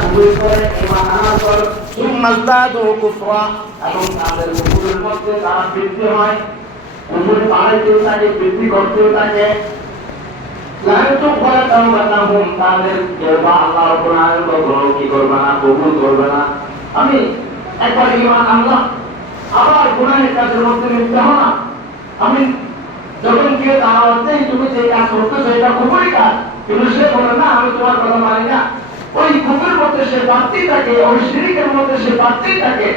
কুফর করে ঈমান আনার পর সুম্মা ইজদাদু কুফরা এবং তাদের কুফরের মধ্যে তারা বৃদ্ধি হয় কুফর বাড়াইতেও থাকে বৃদ্ধি করতেও থাকে লাইতুক বলে তাওবাতাহুম তাদের তওবা আল্লাহ রাব্বুল আলামিন কি করবে না কবুল করবে না আমি একবার ঈমান আনলাম আবার গুনাহের কাজের মধ্যে লিপ্ত হলাম আমি যখন কে দাওয়াত দেই তুমি যে কাজ করতেছো এটা কুফরি কাজ কিন্তু সে বলে না আমি তোমার কথা মানি না ওই কুফরের মধ্যে সে বাড়তেই থাকে ওই শিরিকের মধ্যে সে বাড়তেই থাকে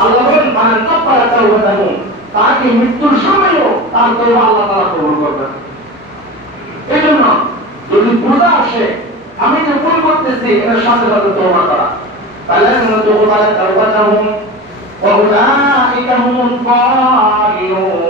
আল্লাহ বলেন মানে তপ্পারা তাওবাতাহুম তাকে মৃত্যুর সময়ও তার তওবা আল্লাহ তাআলা কবুল করবে না এই জন্য যদি বোঝা আসে আমি যে ভুল করতেছি এর সাথে সাথে তওবা করা তাহলে তওবা তাওবাতাহুম وأولئك هم الضالون তারা হলো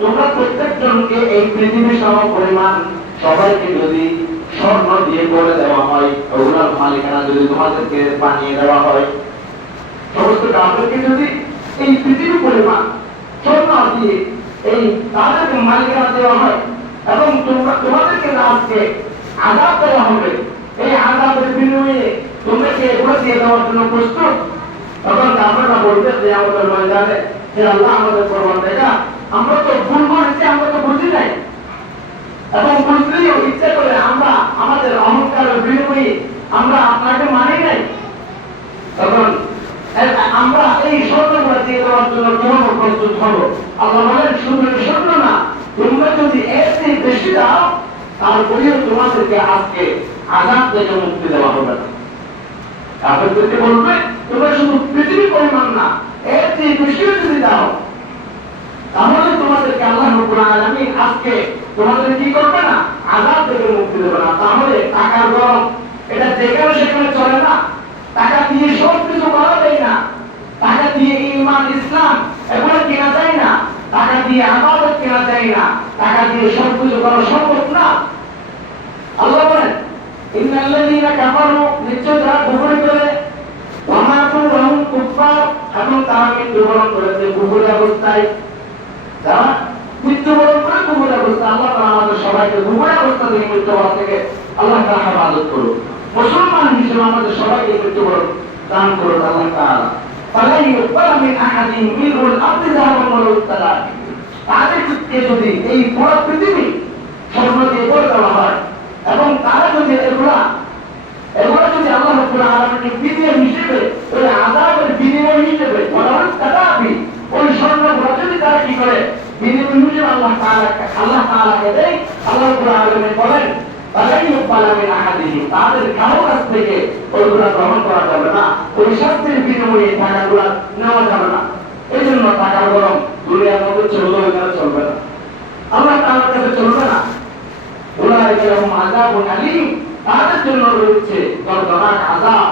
তোমরা প্রত্যেকজনকে এই পৃথিবী সম পরিমাণ সবাইকে যদি স্বর্ণ দিয়ে করে দেওয়া হয়, ওগুলোর মালিকানা যদি তোমাদেরকে বানিয়ে দেওয়া হয়, সমস্ত কাফেরকে যদি এই পৃথিবী পরিমাণ স্বর্ণ দিয়ে এই তাদেরকে মালিকানা দেওয়া হয় এবং তোমরা তোমাদেরকে আজকে আজাদ দেওয়া হবে, এই আজাদের বিনিময়ে তোমরা কি এগুলো দিয়ে দেওয়ার জন্য প্রস্তুত? তখন কাফেররা বলবে, যে আমাদের ময়দানে, হে আল্লাহ, আমাদের করবার দেখা আমরা তো ভুল করেছি আমরা তো বুঝি নাই। এবং বুঝলেও ইচ্ছে করে আমরা আমাদের বিনিময়ে আমরা আপনাকে মানি নাই। তখন আমরা এই দেওয়ার জন্য তোমাদেরকে আজকে আজাদ মুক্তি দেওয়া হবে পরিমাণ না, এর চেয়ে বেশিও যদি দাও তাহলে তোমাদেরকে আল্লাহ রব্বুল আলামিন আজকে তোমাদের কি করবে না? আজাদ থেকে মুক্তি দেবে না। তাহলে টাকার গরম। এটা যেখানে সেখানে চলে না। টাকা দিয়ে সব কিছু করা যায় না। টাকা দিয়ে ইমান ইসলাম এগুলো কেনা যায় না। টাকা দিয়ে আবাদত কেনা যায় না। টাকা দিয়ে সব কিছু করা সম্ভব না। আল্লাহ বলেন, ইন্নাল্লাযীনা কাফারু নিশ্চয় যারা কুফর করে ওয়ামাতু ওয়াহুম কুফার এবং তারা মৃত্যুবরণ করেছে কুফরের অবস্থায়। যারা মৃত্যুবরণ করে কুফরের অবস্থা আল্লাহ তাআলা আমাদের সবাইকে কুফরের অবস্থা থেকে মৃত্যুবরণ থেকে আল্লাহ তাআলা হেফাজত করুন মুসলমান হিসেবে আমাদের সবাইকে মৃত্যুবরণ দান করুন আল্লাহ তাআলা فلن يقبل من أحد منه الأرض ذهبا ولو افتدى به তাদেরকে যদি এই পুরো পৃথিবী স্বর্ণ দিয়ে করে দেওয়া হয় এবং তারা যদি হিসেবে আল্লাহ তাআলা আল্লাহ তাআলাকে দেয় আল্লাহ রাব্বুল আলামিন বলেন তারাই পালামের আহাদিহি তাদের কারও কাছ থেকে ওইগুলা গ্রহণ করা যাবে না, ওই শাস্তির বিনিময়ে টাকাগুলা নেওয়া যাবে না। এই জন্য টাকার গরম, দুনিয়ার মধ্যে চলবে ওইখানে চলবে না। আল্লাহ তাআলার কাছে চলবে না। উলাইকা লাহুম আযাবুন আলীম, তাদের জন্য রয়েছে দর্দনাক আযাব,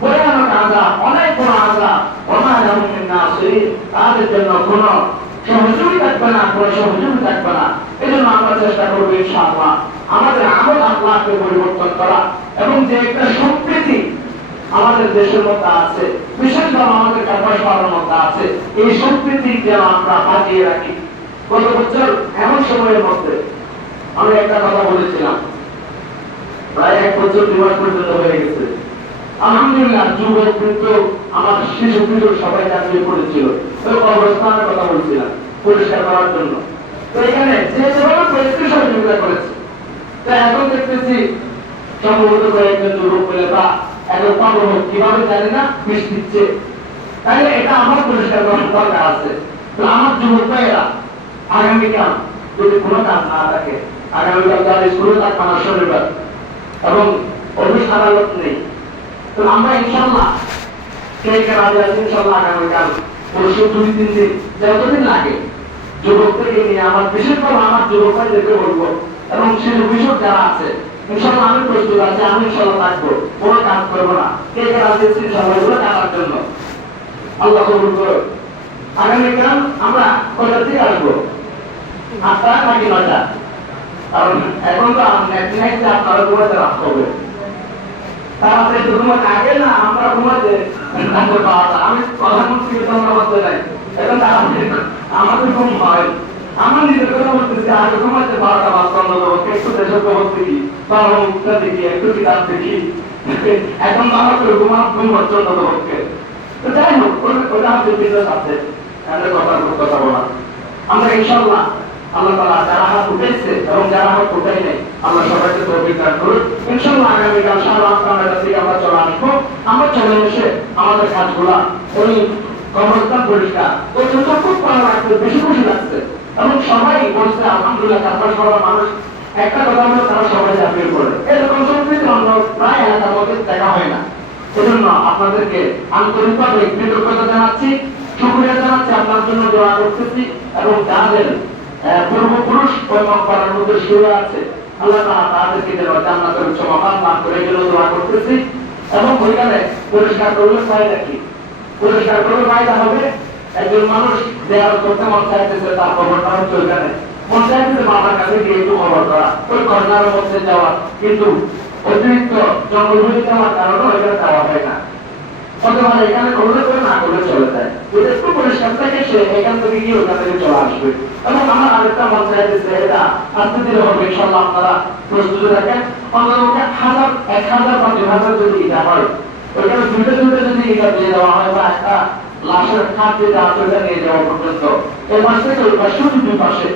ভয়ানক আযাব, অনেক বড় আযাব। ওমা লাহুম মিন নাসিরিন, তাদের জন্য কোনো সহযোগী থাকবে না কোনো সহযোগী থাকবে না এই জন্য আমরা চেষ্টা করব ইনশাআল্লাহ। আমাদের আমল আখলাকে পরিবর্তন করা এবং যে একটা সম্প্রীতি আমাদের দেশের মধ্যে আছে বিশেষভাবে আমাদের কাপাসপাড়ার মধ্যে আছে, এই সম্প্রীতি যেন আমরা বাঁচিয়ে রাখি। গত বছর এমন সময়ের মধ্যে আমি একটা কথা বলেছিলাম। প্রায় এক বছর দু মাস পর্যন্ত হয়ে গেছে। আলহামদুলিল্লাহ, যুবক, বৃদ্ধ, আমার শিশু কিশোর সবাই চাকরি করেছিল অবস্থানের কথা বলছিলাম পরিষ্কার করার জন্য। এখানে যে পরিষ্কার সহযোগিতা করেছে, তো এখন দেখতেছি সম্ভবত কয়েকজন যুবক বলে বা এখন পাবো কীভাবে জানি না, বিষ দিচ্ছে। তাহলে এটা আমার পরিষ্কার করার দরকার আছে। তো আমার যুবক ভাইয়েরা আগামীকাল যদি কোনো কাজ না থাকে, আগামীকাল তাহলে থাকবে না শনিবার এবং অফিস নেই। তো আমরা ইনশাল্লাহ কে কে রাজি আছি ইনশাল্লাহ আগামীকাল পরশু দুই তিন দিন, যতদিন লাগে যুবক থেকে নিয়ে আমার বিশেষ আমার যুবক বলব এবং শিশু কিশোর যারা আছে ইনশাল্লাহ আমি প্রস্তুত আছি, আমি ইনশাল্লাহ থাকব, কোনো কাজ করব না। কে কে রাজি ইনশাল্লাহ এগুলো টাকার জন্য। আল্লাহ কবুল করো আগামীকাল আমরা কয়টার দিকে আসব? আটটা নাকি নয়টা? কারণ এখন তো ন্যাশনাইজে আপনারা ঘুমাতে রাখতে হবে। তাহলে না, আমরা যায়। আমি প্রধানমন্ত্রীকে এখন আমাদের আমার নিজের কথা বলতেছি আগে ঘুমাতে বারোটা বাজতে অন্তত একটু দেশের খবর দেখি? দেখি, একটু কিতাব দেখি। এখন আমার করে পক্ষে তো যাই হোক ওটা- আমাদের বিজনেস আছে। আমাদের কথা কথা বলা আমরা ইনশাল্লাহ আল্লাহ তাআলা যারা হাত উঠেছে এবং যারা হাত উঠাই নেই আল্লাহ সবাইকে তৌফিক দান করুন। ইনশাল্লাহ আগামীকাল সারা রাত আমরা কাছ থেকে আমরা চলে আসব। আমরা চলে এসে আমাদের কাজগুলা ওই কবরস্থান পরিষ্কার। ওই জন্য খুব ভালো লাগছে, বেশি খুশি লাগছে। এবং সবাই বলছে, আলহামদুলিল্লাহ চারপাশ করার মানুষ একটা কথা হলো তারা সবাই চাকরি করে। এরকম সংস্কৃতি অন্য প্রায় এলাকার মধ্যে দেখা হয় না। সেজন্য আপনাদেরকে আন্তরিকভাবে কৃতজ্ঞতা জানাচ্ছি, শুক্রিয়া জানাচ্ছি, আপনার জন্য দোয়া করতেছি এবং যাদের পূর্বপুরুষ ওই মকবরার মধ্যে শুয়ে আছে একজন মানুষ মন মন কাছে গিয়ে একটু কিন্তু অতিরিক্ত জঙ্গল হয়ে যাওয়ার কারণে ওইখানে যাওয়া হয় না। অথবা এখানে করলে করে না করলে চলে যায়। যদি একটু পরিষ্কার থাকে, সে এখান থেকে গিয়ে ওখান থেকে চলে আসবে। এবং আমার আরেকটা মন চাইতেছে এটা আস্তে ধীরে হবে ইনশাল্লাহ আপনারা প্রস্তুত রাখেন অন্তত হাজার, এক হাজার বা দুই হাজার যদি এটা হয়, ওইখানে দুটো দুটো যদি এটা দিয়ে দেওয়া হয় বা একটা লাশের খাট যেটা আছে নিয়ে যাওয়া পর্যন্ত এই মাস থেকে ওই পাশে দুই পাশে।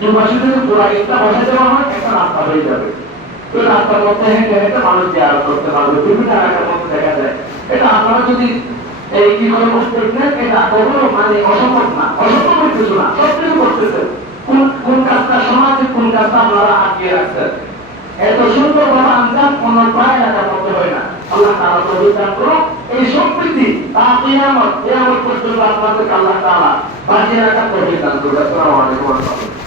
দুই পাশে যদি পুরো একটা বসে দেওয়া হয়, একটা রাস্তা হয়ে যাবে। ওই রাস্তার মধ্যে হেঁটে হেঁটে মানুষ জিয়ারত করতে পারবে। বিভিন্ন এলাকার মধ্যে দেখা যায়। এটা আপনারা যদি এই কি করে দেখলেন এটা কখনো মানে অসম্ভব না। অসম্ভব কিছু না, সব কিছু কোন কোন কাজটা সমাজে, কোন কাজটা আপনারা আটকিয়ে রাখছেন? এত সুন্দর ভাবে আনজাম কোন প্রায় এলাকার মধ্যে হয় না। আল্লাহ তাআলা তৌফিক দান করুন এই সম্প্রীতি তা কিয়ামত কিয়ামত পর্যন্ত আপনাদেরকে আল্লাহ তাআলা বাজিয়ে রাখার তৌফিক দান করুন আসসালামু আলাইকুম